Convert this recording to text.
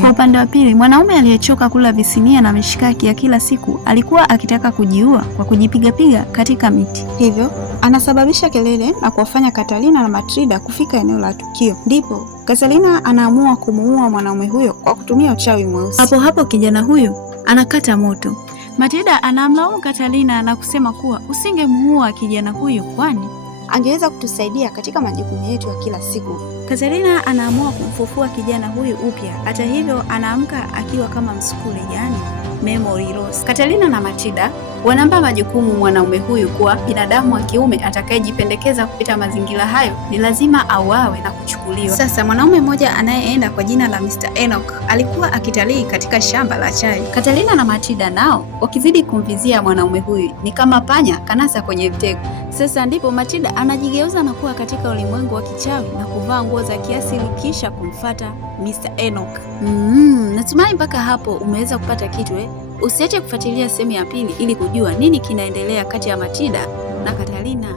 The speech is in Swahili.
Kwa upande wa pili, mwanaume aliyechoka kula visinia na mishikaki ya kila siku alikuwa akitaka kujiua kwa kujipigapiga katika miti, hivyo anasababisha kelele na kuwafanya Katarina na Matilda kufika eneo la tukio. Ndipo Katarina anaamua kumuua mwanaume huyo kwa kutumia uchawi mweusi. Hapo hapo kijana huyo anakata moto. Matilda anamlaumu Katarina na kusema kuwa usingemuua kijana huyu kwani angeweza kutusaidia katika majukumu yetu ya kila siku. Katarina anaamua kumfufua kijana huyu upya. Hata hivyo anaamka akiwa kama msukule, yani memory loss. Katarina na Matilda wanampa majukumu mwanaume huyu kuwa binadamu wa kiume atakayejipendekeza kupita mazingira hayo ni lazima auawe na kuchukuliwa. Sasa mwanaume mmoja anayeenda kwa jina la Mr. Enoch alikuwa akitalii katika shamba la chai. Katarina na Matilda nao wakizidi kumvizia mwanaume huyu ni kama panya kanasa kwenye mtego. Sasa ndipo Matilda anajigeuza na kuwa katika ulimwengu wa kichawi na kuvaa nguo za kiasili kisha kumfata Mr. Enoch. Natumai mpaka hapo umeweza kupata kitu Usiache kufuatilia sehemu ya pili ili kujua nini kinaendelea kati ya Matilda na Katarina.